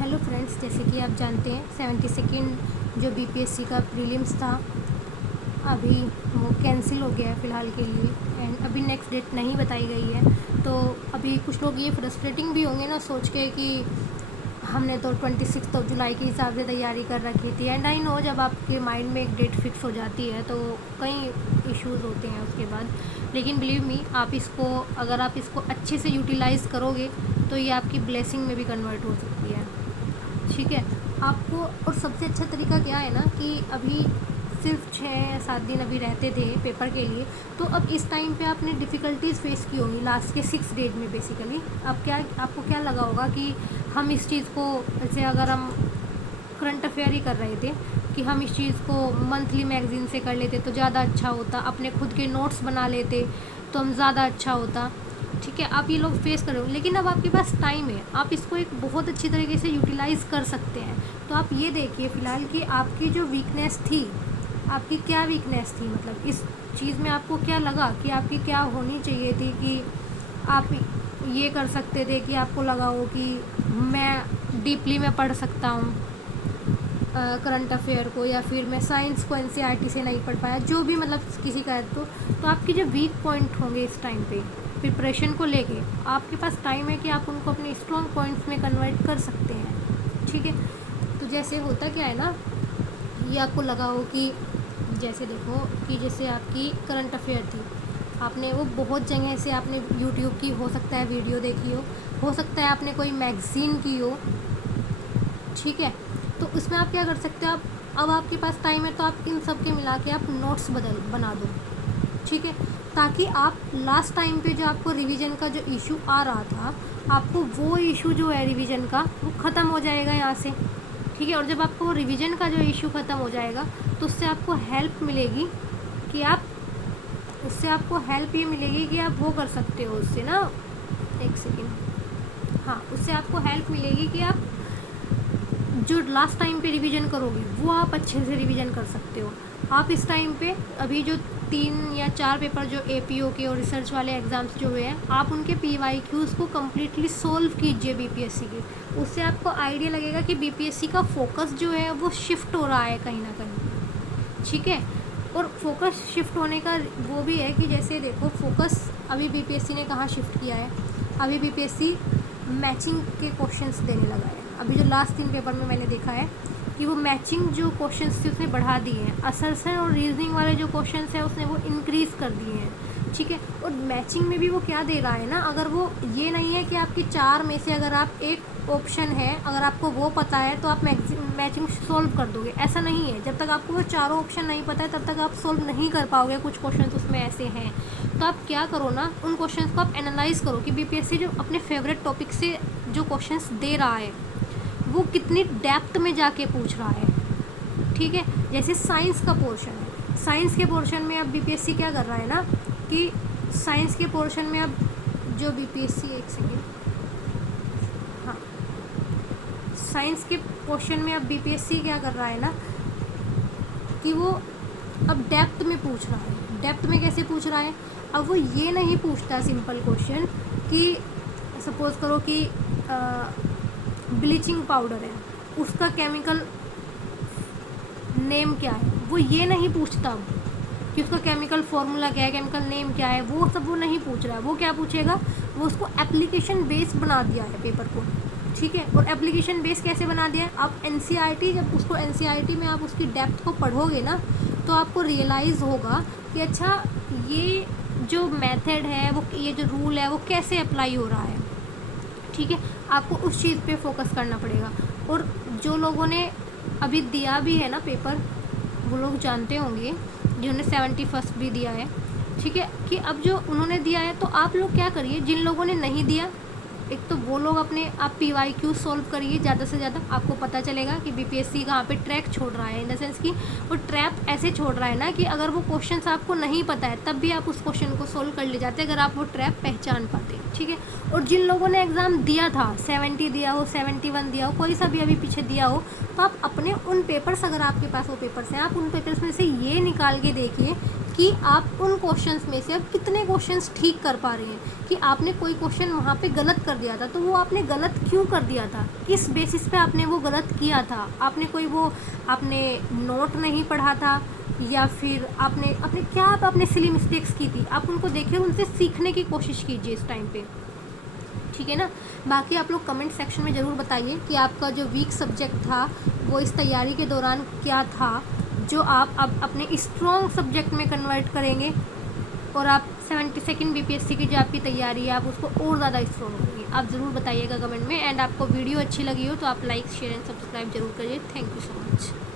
Hello friends, जैसे कि आप जानते हैं 72nd जो बीपीएससी का प्रीलिम्स था अभी वो कैंसिल हो गया है फ़िलहाल के लिए। एंड अभी नेक्स्ट डेट नहीं बताई गई है। तो अभी कुछ लोग ये फ्रस्ट्रेटिंग भी होंगे ना सोच के कि हमने तो 26 जुलाई के हिसाब से तैयारी कर रखी थी। एंड आई नो जब आपके माइंड में एक डेट फिक्स हो जाती है तो कई इश्यूज़ होते हैं उसके बाद, लेकिन बिलीव मी आप इसको अगर आप इसको अच्छे से यूटिलाइज़ करोगे तो ये आपकी ब्लेसिंग में भी कन्वर्ट हो सकती है। ठीक है आपको। और सबसे अच्छा तरीका क्या है ना कि अभी सिर्फ 6 या 7 दिन अभी रहते थे पेपर के लिए, तो अब इस टाइम पे आपने डिफ़िकल्टीज़ फेस की होंगी लास्ट के 6 डेज में बेसिकली। अब क्या आपको क्या लगा होगा कि हम इस चीज़ को, जैसे अगर हम करंट अफेयर ही कर रहे थे कि हम इस चीज़ को मंथली मैगज़ीन से कर लेते तो ज़्यादा अच्छा होता, अपने खुद के नोट्स बना लेते तो हम ज़्यादा अच्छा होता। ठीक है, आप ये लोग फेस करोगे, लेकिन अब आपके पास टाइम है, आप इसको एक बहुत अच्छी तरीके से यूटिलाइज़ कर सकते हैं। तो आप ये देखिए फ़िलहाल कि आपकी जो वीकनेस थी, आपकी क्या वीकनेस थी, मतलब इस चीज़ में आपको क्या लगा कि आपकी क्या होनी चाहिए थी कि आप ये कर सकते थे कि आपको लगा हो कि मैं डीपली में पढ़ सकता हूँ करंट अफेयर को, या फिर मैं साइंस को एनसीईआरटी से नहीं पढ़ पाया, जो भी मतलब किसी का है। तो आपके जो वीक पॉइंट होंगे इस टाइम पे प्रिपरेशन को लेके, आपके पास टाइम है कि आप उनको अपने स्ट्रॉन्ग पॉइंट्स में कन्वर्ट कर सकते हैं। ठीक है, तो जैसे होता क्या है ना, ये आपको लगा हो कि जैसे देखो कि जैसे आपकी करंट अफेयर थी, आपने वो बहुत जगह से आपने यूट्यूब की हो सकता है वीडियो देखी हो सकता है आपने कोई मैगज़ीन की हो। ठीक है, तो उसमें आप क्या कर सकते हो, आप अब आपके पास टाइम है तो आप इन सब के मिला के आप नोट्स बना दो। ठीक है, ताकि आप लास्ट टाइम पे जो आपको रिवीजन का जो इशू आ रहा था, आपको वो इशू जो है रिवीजन का वो ख़त्म हो जाएगा यहाँ से। ठीक है, और जब आपको रिवीजन का जो इशू ख़त्म हो जाएगा तो उससे आपको हेल्प मिलेगी कि आप ये मिलेगी कि आप वो कर सकते हो उससे ना, एक सेकेंड, हाँ, उससे आपको हेल्प मिलेगी कि आप जो लास्ट टाइम पे रिवीजन करोगे वो आप अच्छे से रिवीजन कर सकते हो। आप इस टाइम पे अभी जो 3 या 4 पेपर जो एपीओ के और रिसर्च वाले एग्ज़ाम्स जो हुए हैं, आप उनके पीवाईक्यूज़ को कम्प्लीटली सोल्व कीजिए बीपीएससी के। उससे आपको आइडिया लगेगा कि बीपीएससी का फोकस जो है वो शिफ्ट हो रहा है कहीं ना कहीं। ठीक है, और फोकस शिफ्ट होने का वो भी है कि जैसे देखो फोकस अभी बीपीएससी ने कहाँ शिफ्ट किया है, अभी बीपीएससी मैचिंग के क्वेश्चंस देने लगा है। अभी जो लास्ट 3 पेपर में मैंने देखा है कि वो मैचिंग जो क्वेश्चंस थे उसने बढ़ा दिए हैं, असर्शन और रीजनिंग वाले जो क्वेश्चंस हैं उसने वो इंक्रीज़ कर दिए हैं। ठीक है, और मैचिंग में भी वो क्या दे रहा है ना, अगर वो ये नहीं है कि आपकी 4 में से अगर आप एक ऑप्शन है, अगर आपको वो पता है तो आप मैचिंग सोल्व कर दोगे, ऐसा नहीं है। जब तक आपको वो चारों ऑप्शन नहीं पता है तब तक आप सोल्व नहीं कर पाओगे। कुछ क्वेश्चन उसमें ऐसे हैं, तो आप क्या करो ना, उन क्वेश्चंस को आप एनालाइज़ करो कि बीपीएससी जो अपने फेवरेट टॉपिक से जो क्वेश्चंस दे रहा है वो कितनी डेप्थ में जाके पूछ रहा है। ठीक है, जैसे साइंस का पोर्शन है, साइंस के पोर्शन में अब बीपीएससी क्या कर रहा है ना कि साइंस के पोर्शन में अब जो बीपीएससी, एक सेकेंड, हाँ, साइंस के पोर्शन में अब बीपीएससी क्या कर रहा है ना कि वो अब डेप्थ में पूछ रहा है। डेप्थ में कैसे पूछ रहा है, अब वो ये नहीं पूछता सिंपल क्वेश्चन कि सपोज़ करो कि ब्लीचिंग पाउडर है, उसका केमिकल नेम क्या है, वो ये नहीं पूछता कि उसका केमिकल फार्मूला क्या है, केमिकल नेम क्या है, वो सब वो नहीं पूछ रहा है। वो क्या पूछेगा, वो उसको एप्लीकेशन बेस बना दिया है पेपर को। ठीक है, और एप्लीकेशन बेस कैसे बना दिया है, आप एनसीईआरटी, जब उसको एनसीईआरटी में आप उसकी डेप्थ को पढ़ोगे ना तो आपको रियलाइज़ होगा कि अच्छा ये जो मेथड है, वो ये जो रूल है वो कैसे अप्लाई हो रहा है। ठीक है, आपको उस चीज़ पे फोकस करना पड़ेगा। और जो लोगों ने अभी दिया भी है ना पेपर, वो लोग जानते होंगे जिन्होंने 71st भी दिया है। ठीक है, कि अब जो उन्होंने दिया है तो आप लोग क्या करिए, जिन लोगों ने नहीं दिया, एक तो वो लोग अपने आप पीवाईक्यू सोल्व करिए ज़्यादा से ज़्यादा। आपको पता चलेगा कि बीपीएससी कहाँ पे ट्रैक छोड़ रहा है, इन द सेंस कि वो ट्रैप ऐसे छोड़ रहा है ना कि अगर वो क्वेश्चंस आपको नहीं पता है तब भी आप उस क्वेश्चन को सोल्व कर ले जाते अगर आप वो ट्रैप पहचान पाते। ठीक है, और जिन लोगों ने एग्ज़ाम दिया था, 70 दिया हो, 71 दिया हो, कोई सा भी अभी पीछे दिया हो, तो आप अपने उन पेपर्स, अगर आपके पास वो पेपर्स हैं, आप उन पेपर्स में से ये निकाल के देखिए कि आप उन क्वेश्चंस में से अब कितने क्वेश्चंस ठीक कर पा रहे हैं, कि आपने कोई क्वेश्चन वहाँ पे गलत कर दिया था, तो वो आपने गलत क्यों कर दिया था, किस बेसिस पे आपने वो गलत किया था? आपने नोट नहीं पढ़ा था, या फिर आपने सिली मिस्टेक्स की थी? आप उनको देखिए, उनसे सीखने की कोशिश कीजिए इस टाइम पे, ठीक है ना। बाकी आप लोग कमेंट सेक्शन में ज़रूर बताइए कि आपका जो वीक सब्जेक्ट था वो इस तैयारी के दौरान क्या था, जो आप अब अपने स्ट्रॉन्ग सब्जेक्ट में कन्वर्ट करेंगे, और आप 72nd बीपीएससी की जो आपकी तैयारी है आप उसको और ज़्यादा स्ट्रॉन्ग करेंगे। आप ज़रूर बताइएगा कमेंट में। एंड आपको वीडियो अच्छी लगी हो तो आप लाइक, शेयर एंड सब्सक्राइब जरूर करिए। Thank you so much.